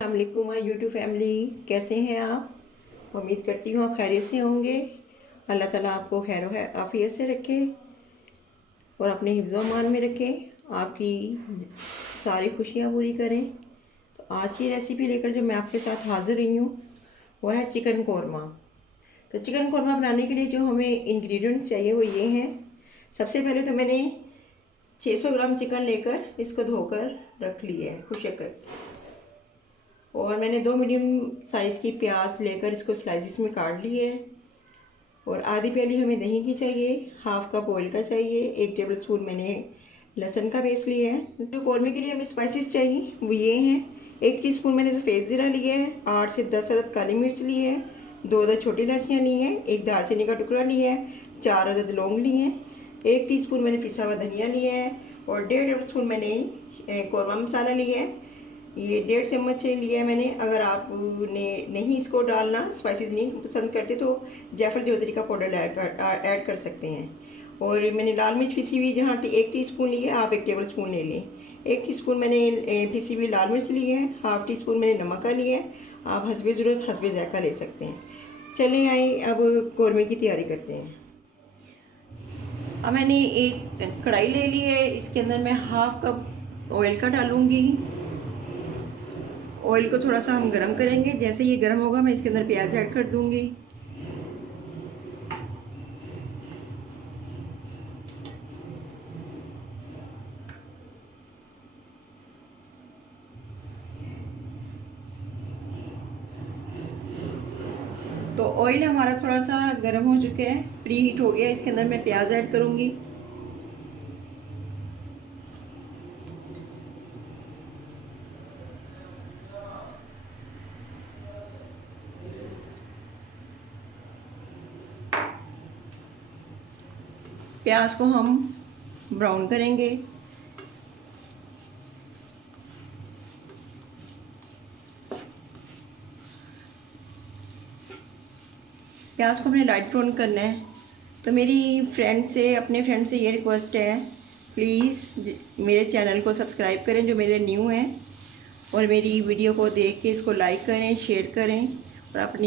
अस्सलामुअलैकुम my YouTube family, कैसे हैं आप। उम्मीद करती हूँ आप खैरियत से होंगे। अल्लाह ताला आपको खैर आफियत से रखे और अपने हिफ्ज़ व अमान में रखे, आपकी सारी खुशियाँ पूरी करें। तो आज की रेसिपी लेकर जो मैं आपके साथ हाज़िर रही हूँ वह है चिकन कौरमा। तो चिकन कौरमा बनाने के लिए जो हमें इंग्रेडिएंट्स चाहिए वो ये हैं। सबसे पहले तो मैंने 600 ग्राम चिकन लेकर इसको धोकर रख लिया है खुशक कर, और मैंने 2 मीडियम साइज़ की प्याज लेकर इसको स्लाइसिस में काट ली है। और आधी प्याली हमें दही की चाहिए, हाफ कप ऑयल का चाहिए, 1 टेबल स्पून मैंने लहसुन का पेस्ट लिया है। जो कौरमे के लिए हमें स्पाइसेस चाहिए वो ये हैं। 1 टीस्पून मैंने सफ़ेद ज़ीरा लिया है, 8 से 10 अदद काली मिर्च ली है, 2 अदद छोटी इलायचियाँ ली हैं, 1 दालचीनी का टुकड़ा लिया है, 4 अदद लौंग लिए हैं, 1 टीस्पून मैंने पिसा हुआ धनिया लिया है और 1.5 टेबल स्पून मैंने कौरमा मसाला लिया है। ये 1.5 चम्मच लिया है मैंने। अगर आपने नहीं इसको डालना, स्पाइसेस नहीं पसंद करते, तो जायफल जवतरी का पाउडर ऐड कर सकते हैं। और मैंने लाल मिर्च पिसी हुई जहाँ 1 टीस्पून ली है, आप 1 टेबल स्पून ले लें। 1 टीस्पून मैंने पिसी हुई लाल मिर्च ली है, हाफ टी स्पून मैंने नमक का लिया है। आप हस्बे ज़रूरत हस्बे जायका ले सकते हैं। चले आए अब कौरमे की तैयारी करते हैं। अब मैंने एक कढ़ाई ले ली है, इसके अंदर मैं हाफ कप ऑयल का डालूंगी। ऑयल को थोड़ा सा हम गरम करेंगे, जैसे ये गरम होगा मैं इसके अंदर प्याज ऐड कर दूंगी। तो ऑयल हमारा थोड़ा सा गरम हो चुका है, प्री हीट हो गया। इसके अंदर मैं प्याज ऐड करूंगी। प्याज को हम ब्राउन करेंगे। प्याज को हमने लाइट ब्राउन करना है। तो मेरी अपने फ्रेंड से ये रिक्वेस्ट है, प्लीज़ मेरे चैनल को सब्सक्राइब करें जो मेरे न्यू हैं, और मेरी वीडियो को देख के इसको लाइक करें, शेयर करें, और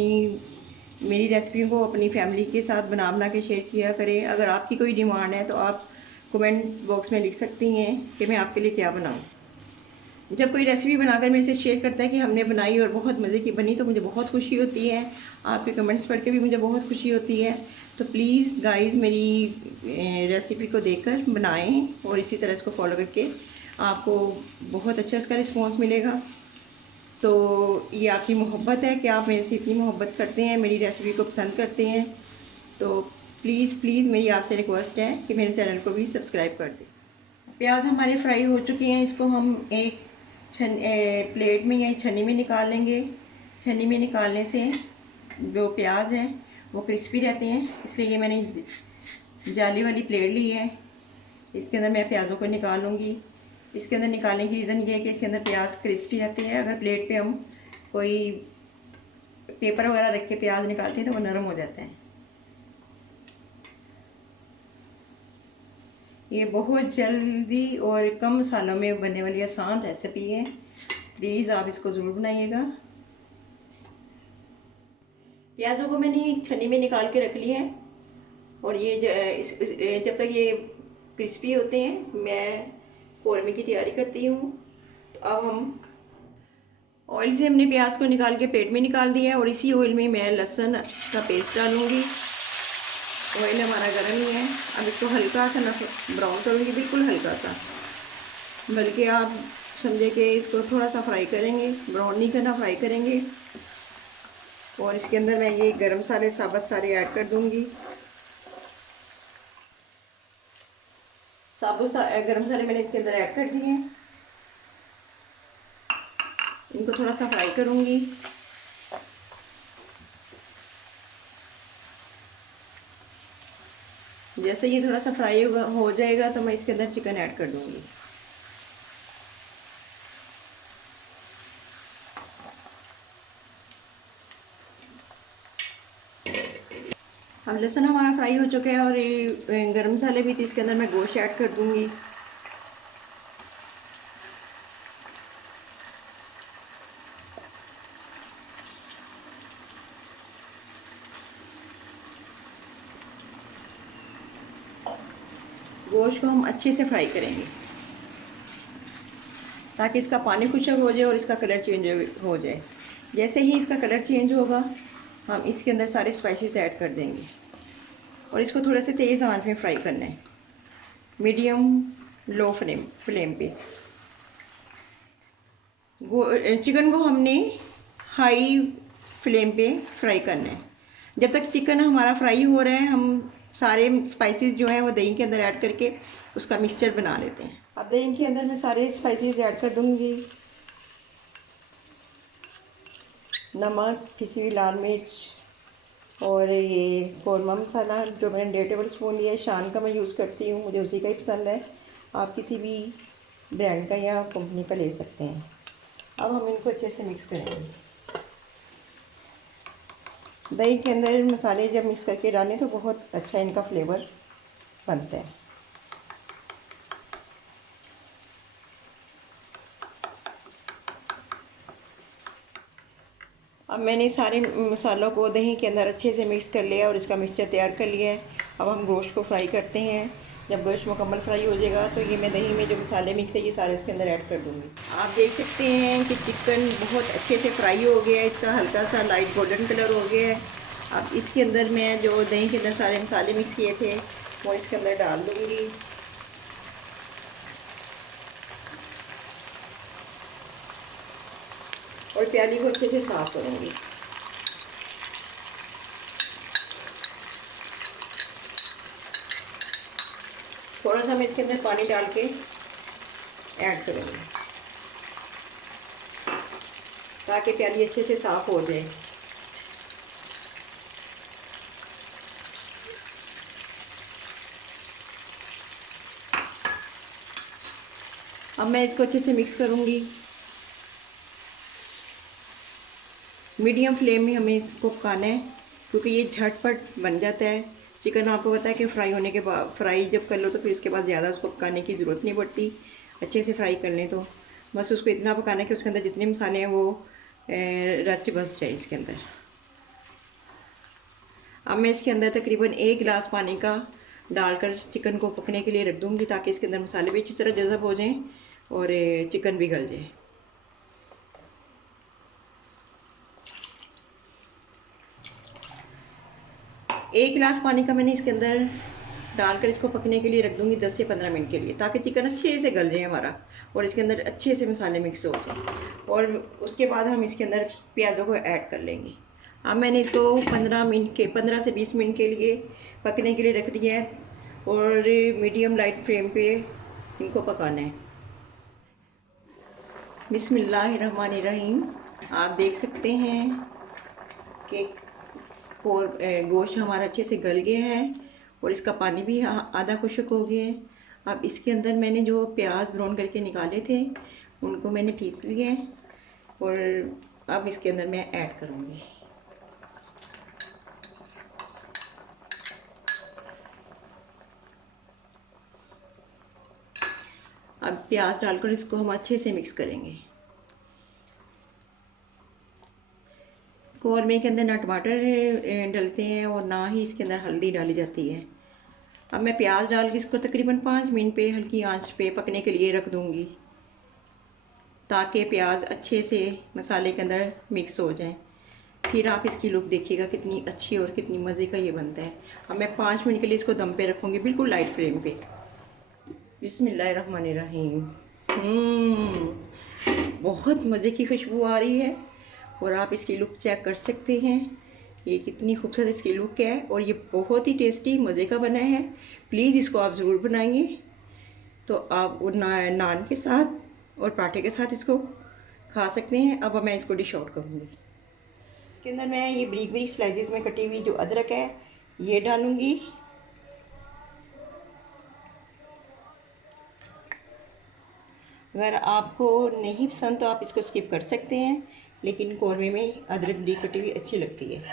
मेरी रेसिपी को अपनी फैमिली के साथ बना के शेयर किया करें। अगर आपकी कोई डिमांड है तो आप कमेंट बॉक्स में लिख सकती हैं कि मैं आपके लिए क्या बनाऊं। जब कोई रेसिपी बनाकर मेरे से शेयर करता है कि हमने बनाई और बहुत मज़े की बनी, तो मुझे बहुत खुशी होती है। आपके कमेंट्स पढ़ के भी मुझे बहुत खुशी होती है। तो प्लीज़ गाइस मेरी रेसिपी को देखकर बनाएं और इसी तरह इसको फॉलो करके आपको बहुत अच्छा इसका रिस्पॉन्स मिलेगा। तो ये आपकी मोहब्बत है कि आप मेरे से इतनी मोहब्बत करते हैं, मेरी रेसिपी को पसंद करते हैं। तो प्लीज़ प्लीज़ मेरी आपसे रिक्वेस्ट है कि मेरे चैनल को भी सब्सक्राइब कर दें। प्याज हमारे फ्राई हो चुके हैं, इसको हम एक प्लेट में या छन्नी में निकाल लेंगे। छन्नी में निकालने से जो प्याज हैं वो क्रिस्पी रहते हैं, इसलिए ये मैंने जाली वाली प्लेट ली है। इसके अंदर मैं प्याज़ों को निकालूंगी। इसके अंदर निकालने की रीज़न ये है कि इसके अंदर प्याज क्रिस्पी रहते हैं। अगर प्लेट पे हम कोई पेपर वगैरह रख के प्याज निकालते हैं तो वो नरम हो जाता है। ये बहुत जल्दी और कम मसालों में बनने वाली आसान रेसिपी है, प्लीज़ आप इसको ज़रूर बनाइएगा। प्याज़ों को मैंने एक छन्नी में निकाल के रख लिया है, और ये जब तक ये क्रिस्पी होते हैं मैं कौरमे की तैयारी करती हूँ। तो अब हम ऑयल से हमने प्याज को निकाल के प्लेट में निकाल दिया है, और इसी ऑयल में मैं लहसुन का पेस्ट डालूँगी। ऑयल हमारा गर्म ही है। अब इसको हल्का सा ब्राउन करूँगी, बिल्कुल हल्का सा, बल्कि आप समझे कि इसको थोड़ा सा फ्राई करेंगे, ब्राउन नहीं करना, फ्राई करेंगे। और इसके अंदर मैं ये गरम मसाले साबुत सारे ऐड कर दूँगी। गरम मसाले मैंने इसके अंदर ऐड कर दिए हैं। इनको थोड़ा सा फ्राई करूँगी। जैसे ये थोड़ा सा फ्राई हो जाएगा तो मैं इसके अंदर चिकन ऐड कर दूँगी। अब लहसुन हमारा फ्राई हो चुका है, और ये गरम मसाले भी थी, इसके अंदर मैं गोश्त ऐड कर दूँगी। गोश्त को हम अच्छे से फ्राई करेंगे ताकि इसका पानी खुश्क हो जाए और इसका कलर चेंज हो जाए। जैसे ही इसका कलर चेंज होगा हम इसके अंदर सारे स्पाइसेस ऐड कर देंगे और इसको थोड़ा से तेज़ आंच में फ्राई करना है, मीडियम लो फ्लेम पे। चिकन को हमने हाई फ्लेम पे फ्राई करना है। जब तक चिकन हमारा फ्राई हो रहा है हम सारे स्पाइसेस जो हैं वो दही के अंदर ऐड करके उसका मिक्सचर बना लेते हैं। अब दही के अंदर मैं सारे स्पाइसेस ऐड कर दूँगी, नमक, पिसी हुई लाल मिर्च और ये कौरमा मसाला जो मैंने 1.5 टेबल स्पून लिया है, शान का मैं यूज़ करती हूँ, मुझे उसी का ही पसंद है। आप किसी भी ब्रांड का या कंपनी का ले सकते हैं। अब हम इनको अच्छे से मिक्स करेंगे। दही के अंदर मसाले जब मिक्स करके डालें तो बहुत अच्छा इनका फ्लेवर बनता है। अब मैंने सारे मसालों को दही के अंदर अच्छे से मिक्स कर लिया और इसका मिक्सचर तैयार कर लिया है। अब हम गोश्त को फ्राई करते हैं। जब गोश्त मुकम्मल फ्राई हो जाएगा तो ये मैं दही में जो मसाले मिक्स है ये सारे उसके अंदर ऐड कर दूँगी। आप देख सकते हैं कि चिकन बहुत अच्छे से फ्राई हो गया है, इसका हल्का सा लाइट गोल्डन कलर हो गया है। अब इसके अंदर मैं जो दही के अंदर सारे मसाले मिक्स किए थे वो इसके अंदर डाल दूँगी। और प्याली को अच्छे से साफ़ करूँगी। थोड़ा सा मैं इसके अंदर पानी डाल के ऐड करूँगी ताकि प्याली अच्छे से साफ़ हो जाए। अब मैं इसको अच्छे से मिक्स करूँगी। मीडियम फ्लेम में हमें इसको पकाना है क्योंकि ये झटपट बन जाता है। चिकन आपको पता है कि फ्राई होने के बाद, फ्राई जब कर लो तो फिर उसके बाद ज़्यादा उसको पकाने की ज़रूरत नहीं पड़ती। अच्छे से फ्राई कर लें तो बस उसको इतना पकाना है कि उसके अंदर जितने मसाले हैं वो रच बस जाए इसके अंदर। अब मैं इसके अंदर तकरीबन 1 गिलास पानी का डालकर चिकन को पकने के लिए रख दूँगी ताकि इसके अंदर मसाले भी अच्छी तरह जज़ब हो जाएँ और चिकन भी गल जाए। एक गिलास पानी का मैंने इसके अंदर डालकर इसको पकने के लिए रख दूँगी 10 से 15 मिनट के लिए ताकि चिकन अच्छे से गल जाए हमारा और इसके अंदर अच्छे से मसाले मिक्स हो जाए। और उसके बाद हम इसके अंदर प्याज़ों को ऐड कर लेंगे। अब मैंने इसको 15 से 20 मिनट के लिए पकने के लिए रख दिया है और मीडियम लाइट फ्लेम पे इनको पकाना है। बिस्मिल्लाहिर्रहमानिर्रहीम। आप देख सकते हैं कि और गोश्त हमारा अच्छे से गल गया है और इसका पानी भी आधा खुश्क हो गया है। अब इसके अंदर मैंने जो प्याज ब्राउन करके निकाले थे उनको मैंने पीस लिया है और अब इसके अंदर मैं ऐड करूँगी। अब प्याज डालकर इसको हम अच्छे से मिक्स करेंगे। कौरमे के अंदर ना टमाटर डलते हैं और ना ही इसके अंदर हल्दी डाली जाती है। अब मैं प्याज डाल के इसको तकरीबन 5 मिनट पे हल्की आंच पे पकने के लिए रख दूँगी ताकि प्याज अच्छे से मसाले के अंदर मिक्स हो जाए। फिर आप इसकी लुक देखिएगा कितनी अच्छी और कितनी मज़े का ये बनता है। अब मैं 5 मिनट के लिए इसको दम पे रखूँगी बिल्कुल लाइट फ्लेम पे। बिस्मिल्लाहिर्रहमानिर्रहीम। बहुत मज़े की खुशबू आ रही है और आप इसकी लुक चेक कर सकते हैं ये कितनी खूबसूरत इसकी लुक है और ये बहुत ही टेस्टी मज़े का बना है। प्लीज़ इसको आप ज़रूर बनाएंगे तो आप नान के साथ और पराठे के साथ इसको खा सकते हैं। अब मैं इसको डिश आउट करूँगी। इसके अंदर मैं ये बारीक बारीक स्लाइसेस में कटी हुई जो अदरक है ये डालूँगी। अगर आपको नहीं पसंद तो आप इसको स्किप कर सकते हैं, लेकिन कौरमे में अदरक बारीक कटी हुई अच्छी लगती है।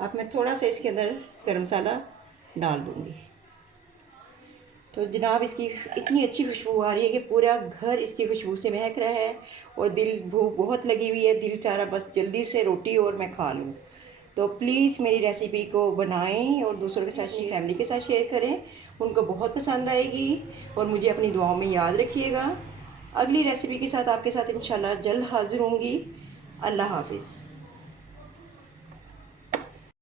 अब मैं थोड़ा सा इसके अंदर गरम मसाला डाल दूँगी तो जनाब इसकी इतनी अच्छी खुशबू आ रही है कि पूरा घर इसकी खुशबू से महक रहा है और भूख बहुत लगी हुई है, दिल चाह रहा बस जल्दी से रोटी और मैं खा लूँ। तो प्लीज़ मेरी रेसिपी को बनाएं और दूसरों के साथ, अपनी फैमिली के साथ शेयर करें उनको बहुत पसंद आएगी और मुझे अपनी दुआओं में याद रखिएगा। अगली रेसिपी के साथ आपके साथ इंशाल्लाह जल्द हाजिर होंगी। अल्लाह हाफिज़।